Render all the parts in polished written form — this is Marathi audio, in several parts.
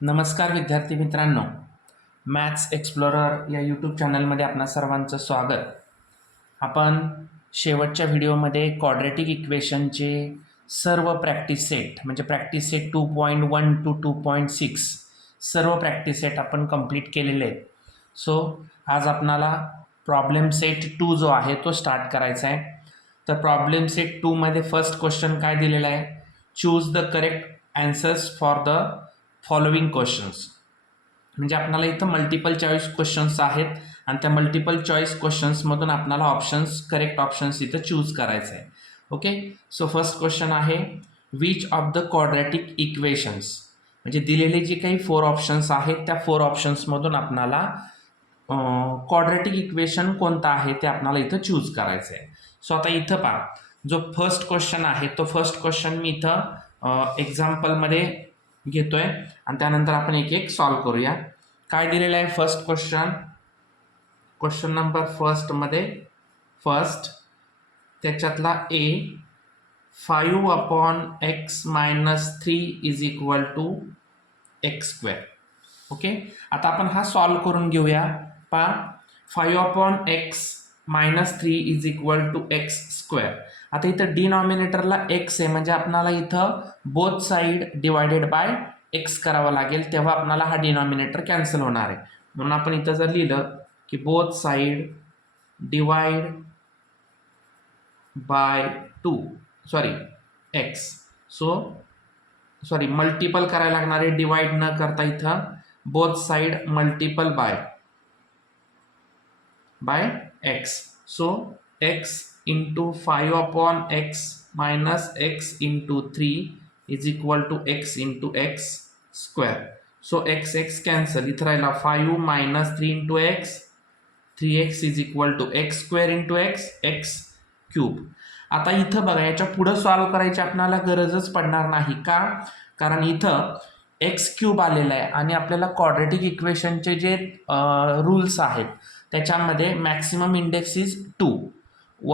नमस्कार विद्यार्थी मित्रांनो, मॅथ्स एक्सप्लोरर या यूट्यूब चॅनलमध्ये आपणा सर्वांचं स्वागत. आपण शेवटच्या व्हिडिओमध्ये क्वाड्रॅटिक इक्वेशनचे सर्व प्रॅक्टिस सेट म्हणजे प्रॅक्टिस सेट 2.1 टू 2.6 सर्व प्रॅक्टिस सेट आपण कंप्लीट केलेले आहेत. सो आज आपणाला प्रॉब्लेम सेट 2 जो आहे तो स्टार्ट करायचा आहे. तर प्रॉब्लेम सेट 2मध्ये फर्स्ट क्वेश्चन काय दिलेला आहे? Choose the correct answers for the following questions. म्हणजे आपल्याला इथं मल्टिपल चॉईस क्वेश्चन्स आहेत आणि त्या मल्टिपल चॉईस क्वेश्चन्समधून आपल्याला करेक्ट ऑप्शन्स इथं चूज करायचं आहे. ओके, सो फर्स्ट क्वेश्चन आहे which of the quadratic equations, म्हणजे दिलेले जे काही 4 ऑप्शन्स आहेत त्या 4 ऑप्शन्समधून आपल्याला क्वाड्रॅटिक इक्वेशन कोणता आहे ते आपल्याला इथं चूज करायचं आहे. सो आता इथं पहा, जो फर्स्ट क्वेश्चन आहे तो फर्स्ट क्वेश्चन मी इथं एक्झाम्पलमध्ये घेतोय आणि त्यानंतर आपण एक एक सॉल्व करूया. काय दिलेलं आहे फर्स्ट क्वेश्चन नंबर फर्स्टमध्ये फर्स्ट त्याच्यातला A 5/x-3 is equal to x². Okay, आता आपण हा सॉल्व करून घेऊया. पहा, 5/x-3 is equal to x². आता इथं डिनॉमिनेटरला x आहे म्हणजे आपल्याला इथं both side divided by x करावा लागेल, तेव्हा आपल्याला हा डिनॉमिनेटर कॅन्सल होणार आहे. म्हणून आपण इथं जर लिहिलं की both side divide by 2 x, multiple करायला लागणार आहे, डिवाइड न करता इथं both side multiple bye x. So x into 5/x into 3 is equal to x into x². So x cancel, इथं राहिला 5 minus 3 into x, 3x is equal to x² into x³. आता इथं बघा, याच्या पुढे सॉल्व करायची आपल्याला गरजच पडणार नाही. का? कारण इथं x³ आलेला आहे आणि आपल्याला क्वाड्रॅटिक इक्वेशनचे जे रूल्स आहेत त्याच्यामध्ये maximum index is 2.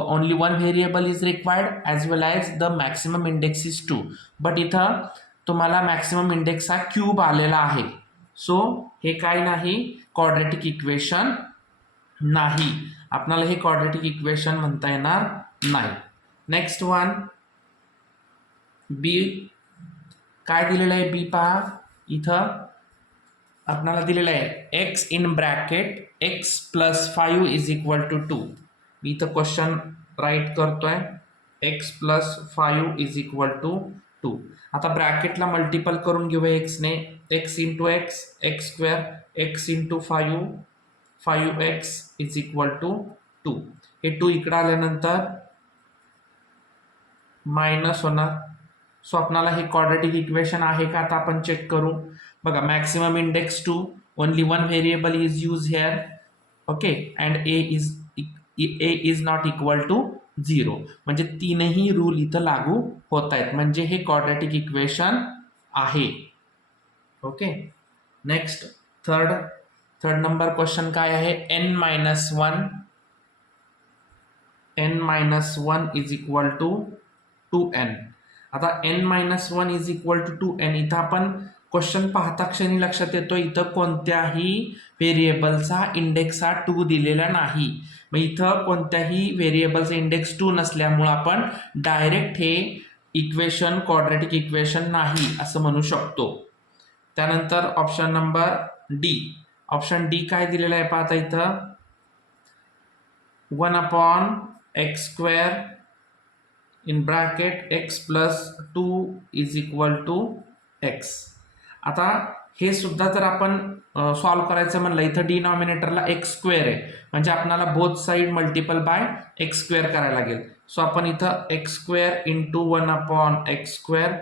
only one variable is required as well as the maximum index is 2. But इथं तुम्हाला मॅक्सिमम इंडेक्स हा क्यूब आलेला आहे. सो हे काय नाही, क्वाड्रॅटिक इक्वेशन नाही. आपल्याला हे क्वाड्रॅटिक इक्वेशन म्हणता येणार नाही. नेक्स्ट वन बी. काय दिलेलं आहे बी पहा, इथं आपल्याला दिलेलं आहे x in bracket x+5 is equal to 2. मी इथं क्वेश्चन राईट करतोय, x+5 इज इक्वल टू 2. आता ब्रॅकेटला मल्टिपल करून घेऊया x ने, x into x x², x into 5 5x is equal to 2. हे 2 इकडं आल्यानंतर मायनस होणार. सो आपल्याला हे क्वाड्रॅटिक इक्वेशन आहे का आता आपण चेक करू. बघा, maximum index 2, only one variable is use here. Okay, and A is not equal to 0, म्हणजे तीनही रूल इथं लागू होत आहेत, म्हणजे हे क्वाड्रॅटिक इक्वेशन आहे. Okay, next third number question काय आहे, n-1 is equal to 2n. आता n-1 is equal to 2n, इथं आपण क्वेश्चन पाहता क्षणी लक्षात येतो इथं कोणत्याही व्हेरिएबलचा इंडेक्स हा 2 दिलेला नाही. मग इथं कोणत्याही व्हेरिएबलचा इंडेक्स 2 नसल्यामुळं आपण डायरेक्ट हे इक्वेशन क्वाड्रॅटिक इक्वेशन नाही असं म्हणू शकतो. त्यानंतर option number D. Option D काय दिलेलं आहे पाहता इथं, 1/x² in bracket x+2 is equal to x. आता हे सुद्धा जर आपण सॉल्व करायचं म्हणलं, इथं डिनॉमिनेटरला x² आहे म्हणजे आपल्याला both side multiple bye x² करायला लागेल. सो आपण इथं x² into 1/x²,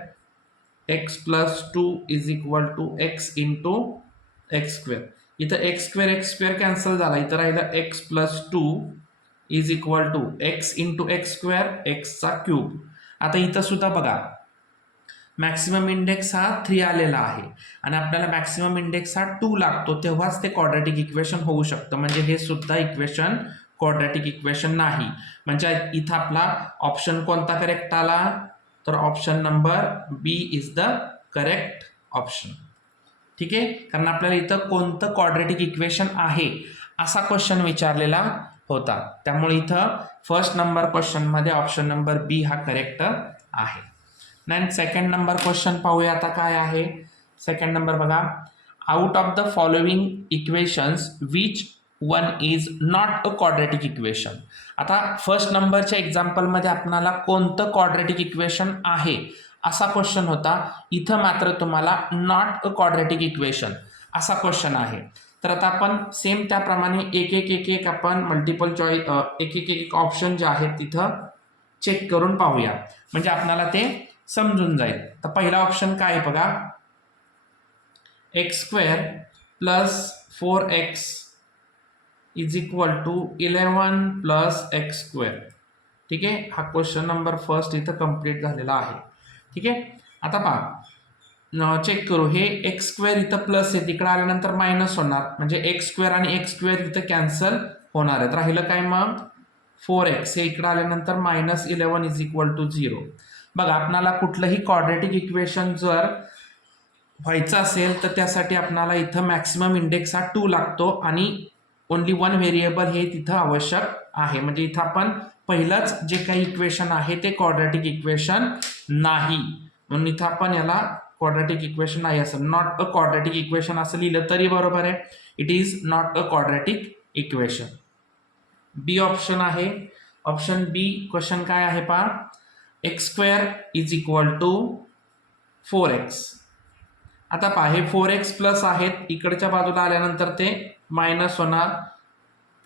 x+2 is equal to x into x². इथं x² कॅन्सल झाला, इथं राहिलं x+2 is equal to x into x² एक्सचा क्यूब. आता इथं सुद्धा बघा, मॅक्सिमम इंडेक्स हा 3 आलेला आहे आणि आपल्याला मॅक्सिमम इंडेक्स हा 2 लागतो, तेव्हाच ते क्वाड्रॅटिक इक्वेशन होऊ शकतं. म्हणजे हे सुद्धा इक्वेशन क्वाड्रॅटिक इक्वेशन नाही. म्हणजे इथं आपला ऑप्शन कोणता करेक्ट आला, तर option number B is the correct option. ठीक आहे, कारण आपल्याला इथं कोणतं क्वाड्रेटिक इक्वेशन आहे असा क्वेश्चन विचारलेला होता. त्यामुळे इथं फर्स्ट नंबर क्वेश्चनमध्ये ऑप्शन नंबर बी हा करेक्ट आहे. नाही, सेकंड नंबर क्वेश्चन पाहूया आता काय आहे. सेकंड नंबर बघा, out of the following equations which one is not a quadratic equation. आता फर्स्ट नंबरच्या एक्झाम्पलमध्ये आपल्याला कोणतं क्वाड्रेटिक इक्वेशन आहे असा क्वेश्चन होता. इथं मात्र तुम्हाला नॉट अ क्वाड्रेटिक इक्वेशन असा क्वेश्चन आहे. तर आता आपण सेम त्याप्रमाणे एक एक एक एक आपण मल्टिपल चॉईस एक एक एक ऑप्शन जे आहेत तिथं चेक करून पाहूया, म्हणजे आपल्याला ते समजून जाईल. तर पहिला ऑप्शन काय आहे बघा, X square plus 4x is equal to 11 plus x square. ठीक आहे, हा क्वेश्चन नंबर फर्स्ट इथं कंप्लीट झालेला आहे. ठीक आहे, आता पहा चेक करू. हे एक्स स्क्वेअर इथं प्लस आहे, तिकडे आल्यानंतर मायनस होणार, म्हणजे एक्स स्क्वेअर आणि एक्स स्क्वेअर इथं कॅन्सल होणार आहेत. राहिलं काय मग 4x, हे इकडे आल्यानंतर -11 इज इक्वल टू 0. बघा, आपल्याला कुठलंही क्वाड्रेटिक इक्वेशन जर व्हायचं असेल तर त्यासाठी आपल्याला इथं मॅक्सिमम इंडेक्स हा 2 लागतो आणि ओनली वन व्हेरिएबल हे तिथं आवश्यक आहे. म्हणजे इथं आपण पहिलंच जे काही इक्वेशन आहे ते क्वाड्रेटिक इक्वेशन नाही, म्हणून इथं आपण याला क्वाड्रेटिक इक्वेशन नाही असं, नॉट अ क्वाड्रेटिक इक्वेशन असं लिहिलं तरी बरोबर आहे. It is not a quadratic equation. B option आहे. ऑप्शन बी क्वेश्चन काय आहे पहा, X square is equal to 4x. आता पहा, हे 4x प्लस आहेत, इकडच्या बाजूला आल्यानंतर ते मायनस होणार,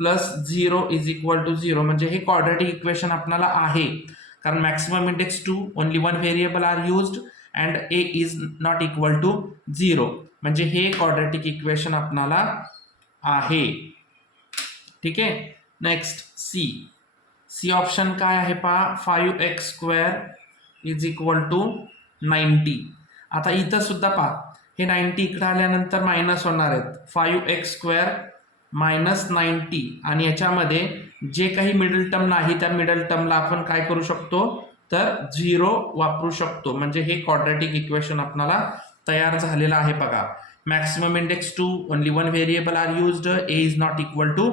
प्लस 0 इज इक्वल टू 0, म्हणजे हे क्वाड्रेटिक इक्वेशन आपल्याला आहे. कारण maximum index 2, only one variable are used and A is not equal to 0, म्हणजे हे क्वाड्रेटिक इक्वेशन आपल्याला आहे. ठीक आहे, नेक्स्ट सी. सी ऑप्शन काय आहे पहा, 5x square is equal to 90. आता इथं सुद्धा पहा, हे 90 इकडे आल्यानंतर मायनस होणार आहेत, 5x स्क्वेअर मायनस 90, आणि याच्यामध्ये जे काही मिडल टर्म नाही त्या मिडल टर्मला आपण काय करू शकतो तर 0 वापरू शकतो, म्हणजे हे क्वाड्रेटिक इक्वेशन आपल्याला तयार झालेलं आहे. बघा, maximum index 2, only one variable are used, a is not equal to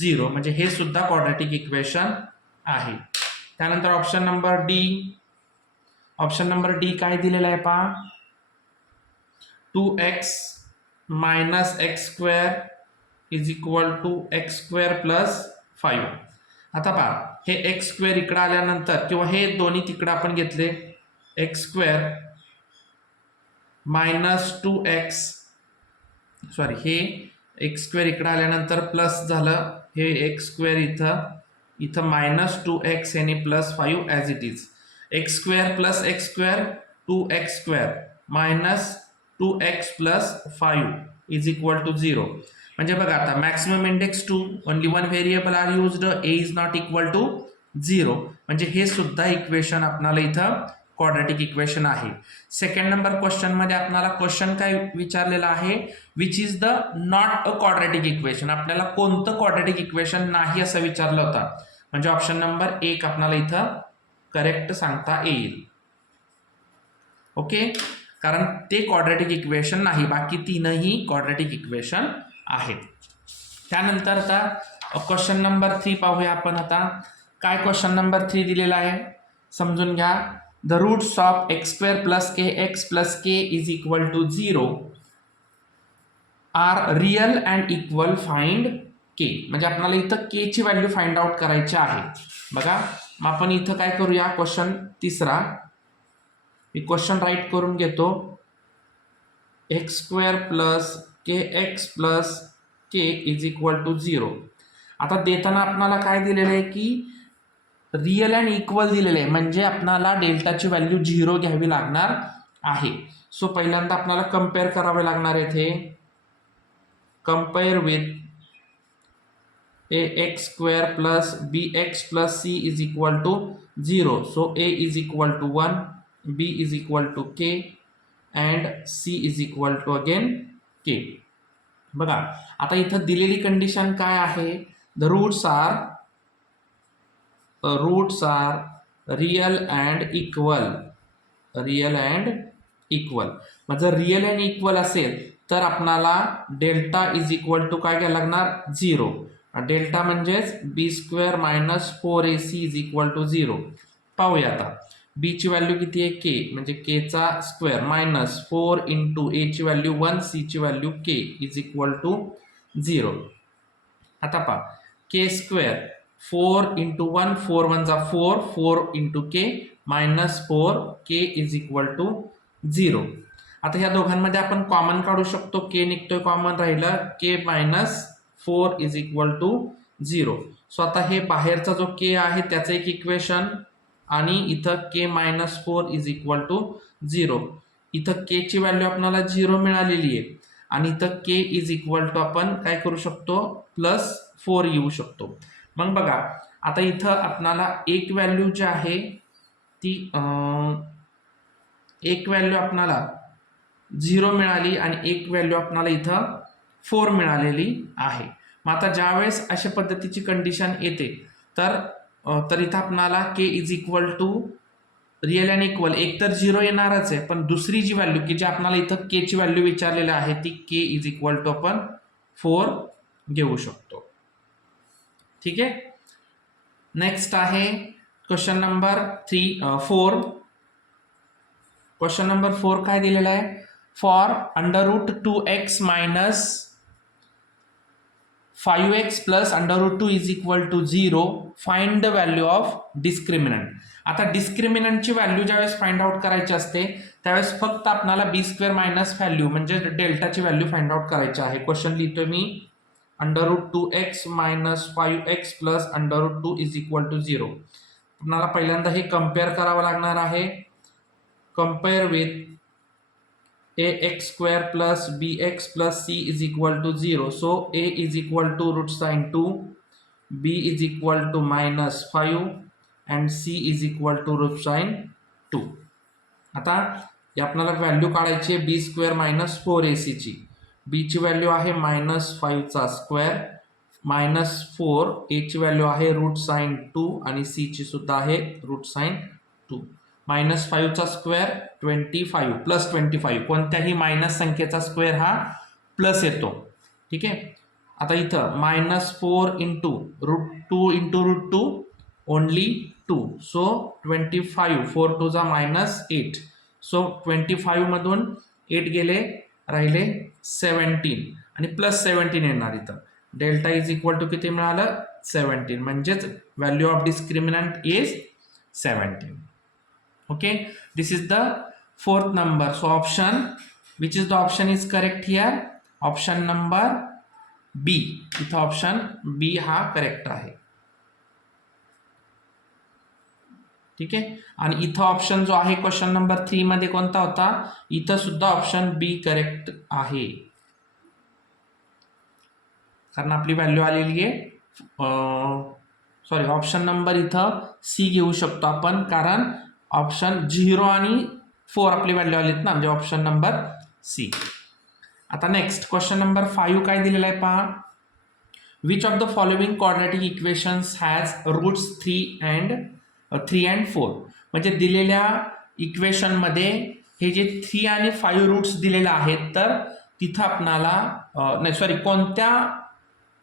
0, म्हणजे हे सुद्धा क्वाड्रेटिक इक्वेशन आहे. त्यानंतर option number D. Option number D काय दिलेलं आहे पहा, 2x minus x square is equal to x square plus 5. आता पहा, हे एक्स स्क्वेअर इकडे आल्यानंतर किंवा हे दोन्ही तिकडे आपण घेतले, x square minus 2x, sorry, हे एक्स स्क्वेअर इकडे आल्यानंतर प्लस झालं, हे एक्स स्क्वेअर इथं मायनस 2x आणि plus 5 as it is. X square plus x square 2x square minus 2x plus 5 is equal to 0. म्हणजे बघा, आता maximum index 2, only one variable are used, a is not equal to 0, म्हणजे हे सुद्धा इक्वेशन आपल्याला इथं क्वाड्रेटिक इक्वेशन आहे. सेकंड नंबर क्वेश्चनमध्ये आपल्याला क्वेश्चन काय विचारलेला आहे, which is the not a quadratic equation. आपल्याला कोणतं क्वाड्रेटिक इक्वेशन नाही असं विचारलं होतं, म्हणजे ऑप्शन नंबर 1 आपल्याला इथं करेक्ट सांगता येईल. ओके, कारण ते क्वाड्रेटिक इक्वेशन नाही, बाकी तीनही क्वाड्रेटिक इक्वेशन आहेत. त्यानंतर आता क्वेश्चन नंबर 3 पाहूया आपण. आता काय क्वेश्चन नंबर 3 दिलेला आहे समजून घ्या. The roots of X square plus K x plus K is equal to 0 are real and equal, find K. म्हणजे आपल्याला इथं के ची व्हॅल्यू फाइंड आउट करायची आहे. बघा, मग आपण इथं काय करूया, क्वेश्चन तिसरा मी क्वेश्चन राईट करून घेतो, x square plus K x plus K is equal to 0. आता देताना आपल्याला काय दिलेलं आहे की रियल अँड इक्वल दिलेलं आहे, म्हणजे आपल्याला डेल्टाची व्हॅल्यू 0 घ्यावी लागणार आहे. सो पहिल्यांदा आपल्याला कम्पेअर करावे लागणार आहे. इथे compare with a x square plus b x plus c is equal to 0. So a is equal to 1, b is equal to k and c is equal to again k. बघा, आता इथं दिलेली कंडिशन काय आहे, the roots are real and equal. Real and equal, मग जर रियल अँड इक्वल असेल तर आपणाला डेल्टा इज इक्वल टू काय घ्यायला लागणार 0. डेल्टा म्हणजेच B square minus 4ac is equal to 0. पाहूया आता बी ची व्हॅल्यू किती आहे के म्हणजे के चा स्क्वेअर मायनस 4 इंटू ए ची व्हॅल्यू 1 सी ची value k is equal to 0. आता पहा के स्क्वेअर 4 इंटू 1 4 1 जा 4 4 into k minus 4 k is equal to 0. आता ह्या दोघांमध्ये आपण कॉमन काढू शकतो. के निघतोय कॉमन राहिलं K minus 4 is equal to 0. So आता हे बाहेरचा जो के आहे त्याचं एक इक्वेशन आणि इथं के मायनस 4 इज इक्वल टू 0. इथं के ची व्हॅल्यू आपल्याला 0 मिळालेली आहे आणि इथं के इज इक्वल टू आपण काय करू शकतो प्लस 4 येऊ शकतो. मग बघा आता इथं आपल्याला एक व्हॅल्यू जी आहे ती एक व्हॅल्यू आपल्याला 0 मिळाली आणि एक व्हॅल्यू आपल्याला इथं 4 मिळालेली आहे. मग आता ज्यावेळेस अशा पद्धतीची कंडिशन येते तर इथं आपल्याला K is equal to real and equal एक तर 0 येणारच आहे, पण दुसरी जी व्हॅल्यू की जी आपल्याला इथं के ची व्हॅल्यू विचारलेली आहे ती के इज इक्वल टू आपण 4 घेऊ शकतो. ठीक आहे. नेक्स्ट आहे क्वेश्चन नंबर 4. क्वेश्चन नंबर 4 काय दिलेला आहे for under root 2x minus 5x plus under root 2 is equal to 0 find the value of discriminant. आता डिस्क्रिमिनंटची व्हॅल्यू ज्यावेळेस फाइंड आउट करायची असते त्यावेळेस फक्त आपल्याला बी स्क्वेअर मायनस व्हॅल्यू म्हणजे डेल्टाची व्हॅल्यू फाइंड आउट करायची आहे. क्वेश्चन लिहितोय मी under root 2x minus 5x plus under root 2 is equal to 0. आपल्याला पहिल्यांदा हे कम्पेअर करावं लागणार आहे. Compare with ax square plus bx plus c is equal to 0. So a is equal to root sign 2, b is equal to minus 5 and c is equal to root sign 2. आता आपल्याला व्हॅल्यू काढायची आहे बी स्क्वेअर मायनस 4ac ची. b ची व्हॅल्यू आहे मायनस 5 चा स्क्वेअर मायनस 4 a ची व्हॅल्यू आहे रूट साइन 2 आणि c ची सुद्धा आहे रूट साइन 2. मायनस 5 चा स्क्वेअर 25 प्लस 25 कोणत्याही मायनस संख्येचा स्क्वेअर हा प्लस येतो. ठीक आहे. आता इथं minus 4 into root 2 into root 2 only 2. So 25 4 2 जा मायनस 8. सो 25 मधून 8 गेले राहिले 17 आणि प्लस 17 येणार. इथं डेल्टा इज इक्वल टू किती मिळालं 17 म्हणजेच value of discriminant is 17. Okay, this is the fourth number. So option, which is the option is correct here? Option number B. इथं ऑप्शन B हा करेक्ट आहे. ठीक आहे. आणि इथं ऑप्शन जो आहे क्वेश्चन नंबर 3 मध्ये कोणता होता इथं सुद्धा ऑप्शन B करेक्ट आहे कारण आपली व्हॅल्यू आलेली आहे सॉरी ऑप्शन नंबर इथं C घेऊ शकतो आपण कारण ऑप्शन 0 आणि 4 आपली व्हॅल्यू आलीत ना म्हणजे ऑप्शन नंबर सी. आता नेक्स्ट क्वेश्चन नंबर 5 काय दिलेला आहे पहा. Which of the following quadratic equations has roots 3 and 4. म्हणजे दिलेल्या इक्वेशनमध्ये हे जे 3 आणि 5 रूट्स दिलेले आहेत तर तिथं आपणाला नाही सॉरी कोणत्या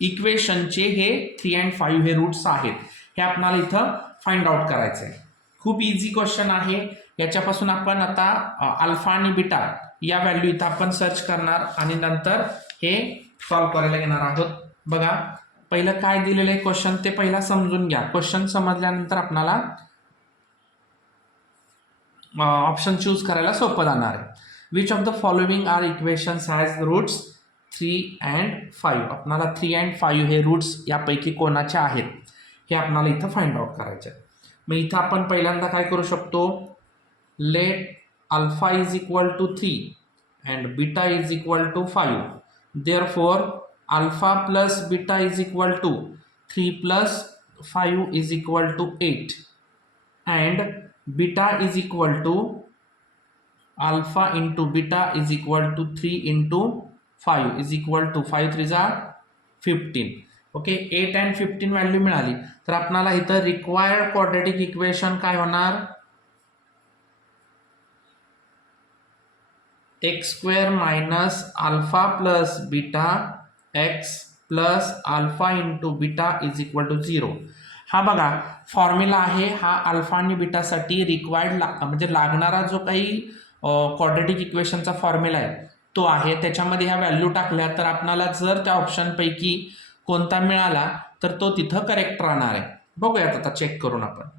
इक्वेशनचे हे 3 अँड 5 हे रूट्स आहेत हे आपणाला इथं फाइंड आउट करायचं आहे. खूप इझी क्वेश्चन आहे. याच्यापासून आपण आता अल्फा आणि बीटा या व्हॅल्यू इथं आपण सर्च करणार आणि नंतर हे सॉल्व्ह करायला घेणार आहोत. बघा पहिलं काय दिलेलं आहे क्वेश्चन ते पहिला समजून घ्या. क्वेश्चन समजल्यानंतर आपल्याला ऑप्शन चूज करायला सोपं जाणार आहे. Which of the following are equations has roots 3 and 5. आपल्याला 3 अँड 5 हे रूट्स यापैकी कोणाचे आहेत हे आपल्याला इथं फाइंड आउट करायचे आहे. मग इथं आपण पहिल्यांदा काय करू शकतो let alpha is equal to 3 and beta is equal to 5. Therefore alpha plus beta is equal to 3 plus 5 is equal to 8 and beta is equal to alpha into beta is equal to 3 into 5 is equal to 5 3 जा 15. ओके 8 अँड 15 व्हॅल्यू मिळाली तर आपल्याला इथं रिक्वायर्ड क्वाड्रॅटिक इक्वेशन काय होणार x square minus alpha plus beta x plus alpha into beta is equal to 0. हा बघा फॉर्म्युला आहे, हा अल्फा आणि बीटासाठी रिक्वायर्ड म्हणजे लागणारा जो काही क्वाड्रेटिक इक्वेशनचा फॉर्म्युला आहे तो आहे. त्याच्यामध्ये ह्या व्हॅल्यू टाकल्या तर आपल्याला जर त्या ऑप्शनपैकी कोणता मिळाला तर तो तिथं करेक्ट राहणार आहे. बघूयात आता चेक करून आपण.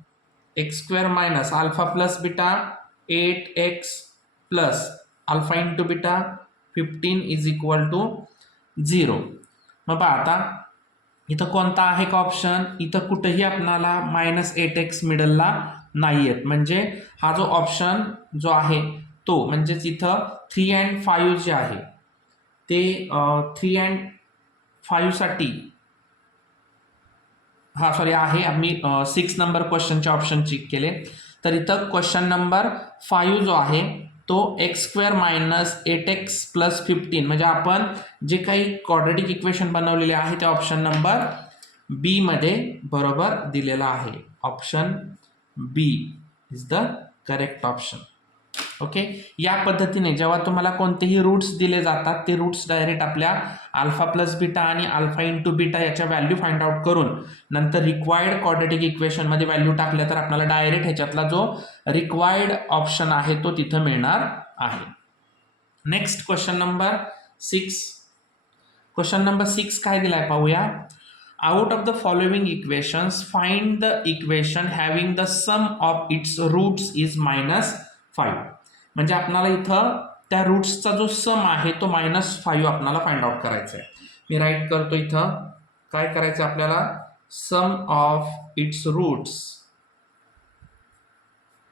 X square minus alpha plus beta 8x plus alpha into beta 15 is equal to 0. मग पहा आता इथं कोणता आहे का ऑप्शन, इथं कुठेही आपणाला -8x मिडलला नाही आहेत. म्हणजे हा जो ऑप्शन जो आहे तो म्हणजेच इथं 3 and 5 जे आहे ते 3 and 5 साठी हा सॉरी आहे. आम्ही 6 नंबर क्वेश्चनचे ऑप्शन चेक केले तर इथं क्वेश्चन नंबर 5 जो आहे तो x square minus 8x plus 15 म्हणजे आपण जे काही क्वाड्रेटिक इक्वेशन बनवलेले आहे ते ऑप्शन नंबर बी मध्ये बरोबर दिलेला आहे. Option B is the correct option. Okay, या पद्धतीने जेव्हा तुम्हाला कोणतेही रूट्स दिले जातात ते रूट्स डायरेक्ट आपल्या अल्फा प्लस बीटा आणि अल्फा इंटू बीटा याच्या व्हॅल्यू फाइंड आउट करून नंतर रिक्वायर्ड क्वाड्रेटिक इक्वेशन मध्ये व्हॅल्यू टाकल्या तर आपल्याला डायरेक्ट ह्याच्यातला जो रिक्वायर्ड ऑप्शन आहे तो तिथं मिळणार आहे. Next question number 6. Question number 6 काय दिलाय पाहूया. Out of the following equations find the equation having the sum of its roots is -5. म्हणजे आपल्याला इथं त्या रूट्सचा जो सम आहे तो -5 आपल्याला फाइंड आउट करायचा आहे. मी राईट करतो इथं. काय करायचं आपल्याला, sum of its roots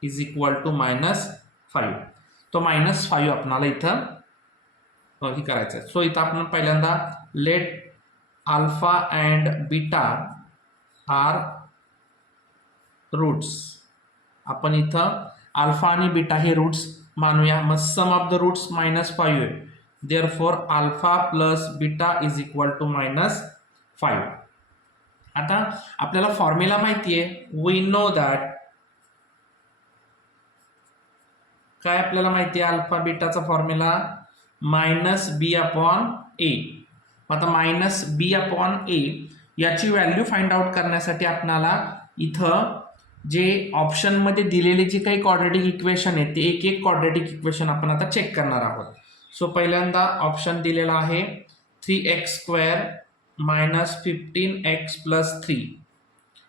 is equal to -5. तो -5 आपल्याला इथं हे करायचं आहे. सो इथं आपण पहिल्यांदा let alpha and beta are roots. आपण इथं अल्फा आणि बीटा हे रूट्स मानूया. मग सम ऑफ द रूट्स -5 आहे. Therefore alpha plus beta is equal to -5. आता आपल्याला फॉर्म्युला माहिती आहे. वी नो दॅट काय आपल्याला माहिती आहे अल्फा बीटाचा फॉर्म्युला -b/a. आता -b/a याची व्हॅल्यू फाइंड आउट करण्यासाठी आपल्याला इथं जे ऑप्शनमध्ये दिलेले जे काही क्वाड्रेटिक इक्वेशन आहे ते एक एक क्वाड्रेटिक इक्वेशन आपण आता चेक करणार आहोत. सो पहिल्यांदा ऑप्शन दिलेला आहे 3x² मायनस 15x प्लस 3.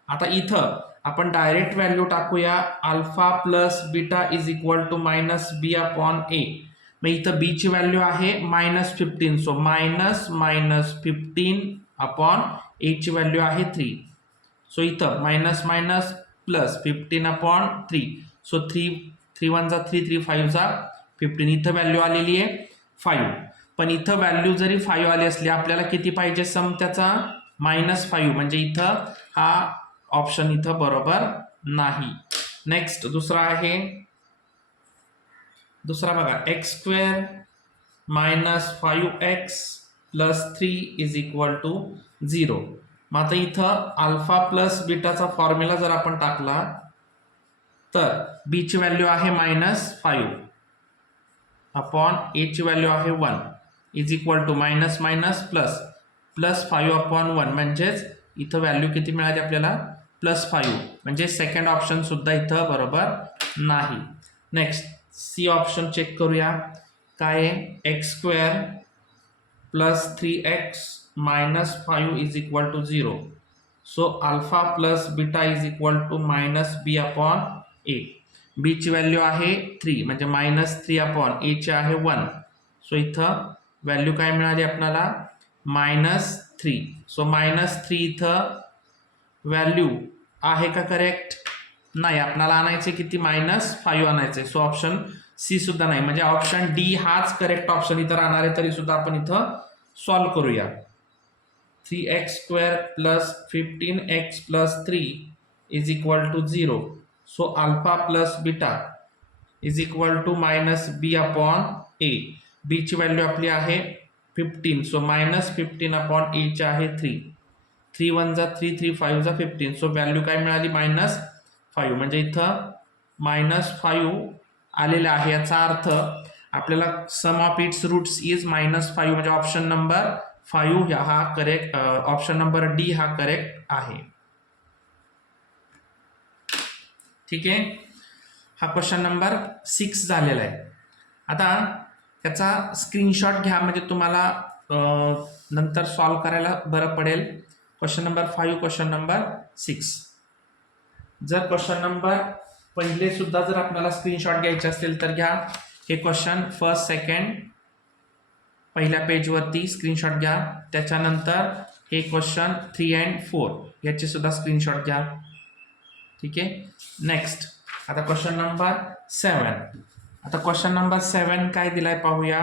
आता इथं आपण डायरेक्ट व्हॅल्यू टाकूया alpha plus beta is equal to -b/a. मग इथं b ची व्हॅल्यू आहे -15. सो -15/a ची व्हॅल्यू आहे 3. सो इथं मायनस प्लस 15/3. सो 3 1 जा 3 3 5 जा 15. इथं व्हॅल्यू आलेली आहे 5. पण इथं व्हॅल्यू जरी 5 आली असली आपल्याला किती पाहिजे सम त्याचा -5. म्हणजे इथं हा ऑप्शन इथं बरोबर नाही. नेक्स्ट दुसरा आहे. दुसरा बघा x² minus 5x plus 3 is equal to 0. मग आता इथं अल्फा प्लस बीटाचा फॉर्म्युला जर आपण टाकला तर b ची व्हॅल्यू आहे -5 अपॉन a ची व्हॅल्यू आहे 1 is equal to minus minus plus plus 5/1. म्हणजेच इथं व्हॅल्यू किती मिळाली आपल्याला +5. म्हणजे सेकंड ऑप्शन सुद्धा इथं बरोबर नाही. नेक्स्ट सी ऑप्शन चेक करूया. काय आहे x² plus 3x minus 5 is equal to 0. So alpha plus beta is equal to -b/a. b ची व्हॅल्यू आहे 3 म्हणजे -3/a ची आहे 1. सो इथं व्हॅल्यू काय मिळाली आपल्याला -3. सो -3 इथं व्हॅल्यू आहे का करेक्ट नाही. आपल्याला आणायचे किती -5 आणायचे. सो ऑप्शन सी सुद्धा नाही. म्हणजे ऑप्शन डी हाच करेक्ट ऑप्शन इथं राहणार आहे. तरी सुद्धा आपण इथं सॉल्व्ह करूया. 3x² plus 15x plus 3 is equal to 0. So alpha plus beta is equal to -b/a. b ची व्हॅल्यू आपली आहे 15. सो -15/a ची आहे 3. 3 1 जा 3 3 5 जा 15. सो व्हॅल्यू काय मिळाली -5. म्हणजे इथं -5 आलेलं आहे. याचा अर्थ आपल्याला sum of its roots is -5 म्हणजे ऑप्शन नंबर 5 हा करेक्ट, ऑप्शन नंबर डी हा करेक्ट आहे. ठीक आहे, हा क्वेश्चन नंबर 6 झालेला आहे. आता त्याचा स्क्रीनशॉट घ्या म्हणजे तुम्हाला नंतर सॉल्व्ह करायला बरं पडेल. Question number 5, question number 6. जर क्वेश्चन नंबर पहिले सुद्धा जर आपल्याला स्क्रीनशॉट घ्यायचे असतील तर घ्या. हे क्वेश्चन फर्स्ट सेकंड पहिल्या पेजवरती स्क्रीनशॉट घ्या. त्याच्यानंतर हे क्वेश्चन 3 and 4 याचे सुद्धा स्क्रीनशॉट घ्या. ठीक आहे, नेक्स्ट आता क्वेश्चन नंबर 7. आता क्वेश्चन नंबर 7 काय दिलाय पाहूया.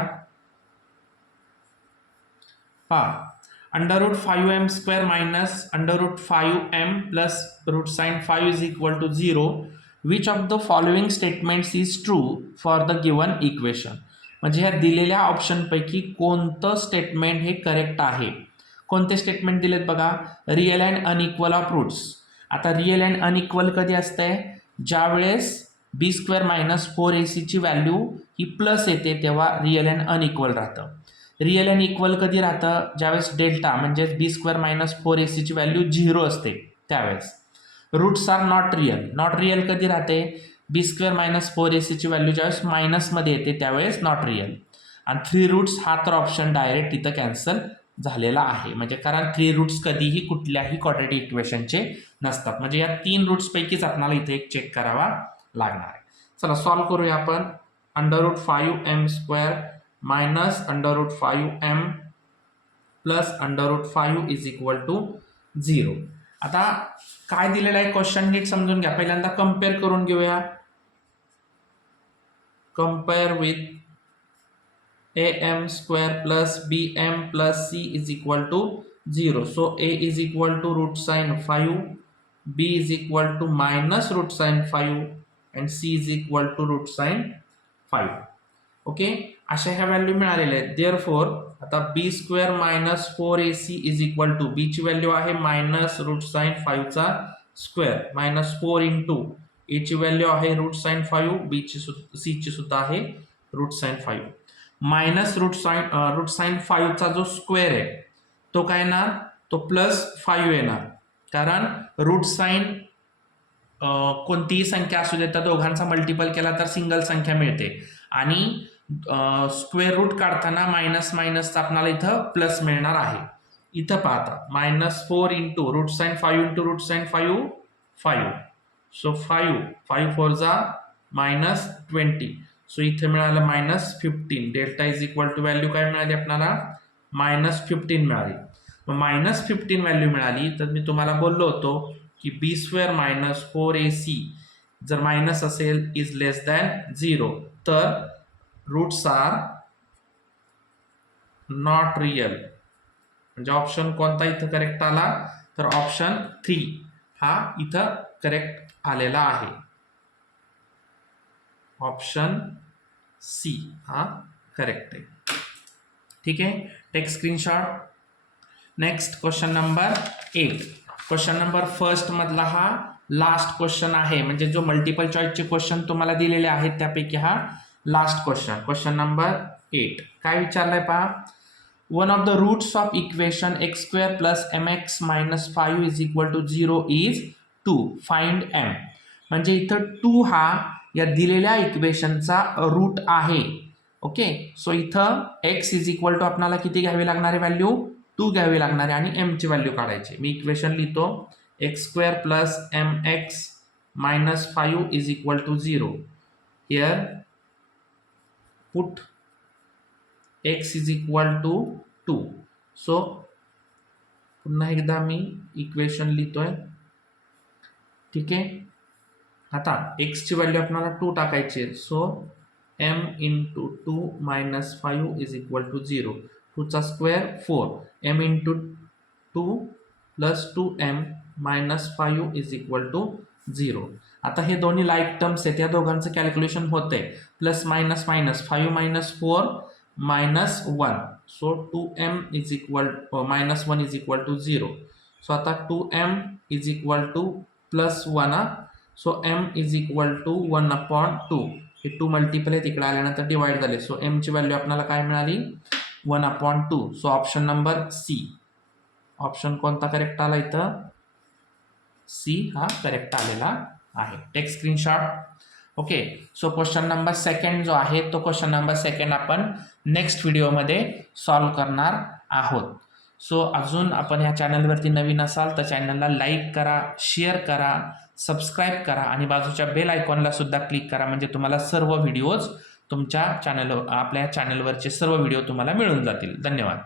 पहा, √5m² minus √5m plus root sin 5 is equal to 0. Which of the following statements is true for the given equation? म्हणजे ह्या दिलेल्या ऑप्शनपैकी कोणतं स्टेटमेंट हे करेक्ट आहे. कोणते स्टेटमेंट दिलेत बघा. Real and unequal of roots. आता रिअल अँड अनइक्वल कधी असतंय, ज्यावेळेस b² - 4ac ची व्हॅल्यू ही प्लस येते तेव्हा रिअल अँड अनइक्वल राहतं. रिअल अँड इक्वल कधी राहतं, ज्यावेळेस डेल्टा म्हणजे b² - 4ac ची व्हॅल्यू 0 असते त्यावेळेस. Roots are not real. Not real कधी राहते, b² - 4ac ची व्हॅल्यू ज्यावेळेस मायनसमध्ये येते त्यावेळेस नॉट रिअल. आणि 3 रूट्स हा तर ऑप्शन डायरेक्ट इथं कॅन्सल झालेला आहे. म्हणजे कारण 3 रूट्स कधीही कुठल्याही क्वाड्रॅटिक इक्वेशनचे नसतात. म्हणजे या 3 रूट्सपैकीच आपल्याला इथे एक चेक करावा लागणार आहे. चला सॉल्व्ह करूया आपण. √5m² minus √5m plus √5 is equal to 0. आता काय दिलेलं आहे क्वेश्चन नीट समजून घ्या. पहिल्यांदा कम्पेअर करून घेऊया. Compare with am² plus bm plus c is equal to 0. So a is equal to root sin 5, b is equal to minus root sin 5 and c is equal to root sin 5. Okay, अशा ह्या व्हॅल्यू मिळालेल्या आहेत. देअरफॉर आता b² - 4ac is equal to, b ची व्हॅल्यू आहे -√sin 5 चा स्क्वेअर -4 इंटू a ची व्हॅल्यू आहे √sin 5, b ची c ची सुद्धा आहे √sin 5 -√sin 5 चा जो स्क्वेअर आहे तो काय येणार, तो +5 येणार. कारण √sin कोणतीही संख्या असू दे तर दोघांचा मल्टिपल केला तर सिंगल संख्या मिळते. आणि स्क्वेअर रूट काढताना मायनस मायनसचा आपल्याला इथं प्लस मिळणार आहे. इथं पाहता -4 into √sin 5 into √sin 5 5. So 5 4 जा -20. सो इथे मिळालं -15. Delta is equal to value काय मिळाली आपल्याला, -15 मिळाली. मग -15 व्हॅल्यू मिळाली तर मी तुम्हाला बोललो होतो की b² - 4ac जर मायनस असेल इज लेस दॅन 0 तर रूट्स आर नॉट रिअल. म्हणजे ऑप्शन कोणता इथं करेक्ट आला, तर ऑप्शन 3 हा इथं करेक्ट आलेला आहे. ऑप्शन सी हा करेक्ट आहे. ठीक आहे, take screenshot. Next question number 8. Question number first मधला हा लास्ट क्वेश्चन आहे. म्हणजे जो मल्टिपल चॉईसचे क्वेश्चन तुम्हाला दिलेले आहेत त्यापैकी हा लास्ट क्वेश्चन. क्वेश्चन नंबर 8 काय विचारलंय पहा. One of the roots of equation x² + mx - 5 is equal to 0 is 2. Find m. म्हणजे इथं 2 हा या दिलेल्या इक्वेशनचा रूट आहे. ओके, सो इथं x इज इक्वल टू आपल्याला किती घ्यावी लागणार आहे व्हॅल्यू, 2 घ्यावी लागणार आहे आणि m ची व्हॅल्यू काढायची. मी इक्वेशन लिहितो x² + mx - 5 is equal to 0. Here put x is equal to 2. So पुन्हा एकदा मी इक्वेशन लिहितोय. ठीक आहे, आता x ची व्हॅल्यू आपल्याला 2 टाकायची आहे. So m into 2 - 5 is equal to 0. 2 चा square 4. m into 2 plus 2m - 5 is equal to 0. आता हे दोन्ही लाईक टर्म्स आहेत, या दोघांचं कॅल्क्युलेशन होतंय. Plus minus minus 5 - 4 -1. So 2m is equal -1 is equal to 0. So आता 2m is equal to +1. So m is equal to 1/2. हे 2 मल्टिपल आहे, तिकडे आल्यानंतर डिवाइड झाले. सो एमची व्हॅल्यू आपल्याला काय मिळाली 1/2. So option number C. Option कोणता करेक्ट आला इथं? सी हा करेक्ट आलेला आहे. Take screenshot. Okay. So question number second जो आहे तो क्वेश्चन नंबर सेकंड आपण नेक्स्ट व्हिडिओमध्ये सॉल्व करणार आहोत. सो अजून आपण ह्या चॅनलवरती नवीन असाल तर चॅनलला लाईक करा, शेअर करा, सबस्क्राईब करा आणि बाजूच्या बेल आयकॉनला सुद्धा क्लिक करा, म्हणजे तुम्हाला सर्व व्हिडिओज तुमच्या आपल्या चॅनलवरचे सर्व व्हिडिओ तुम्हाला मिळून जातील. धन्यवाद.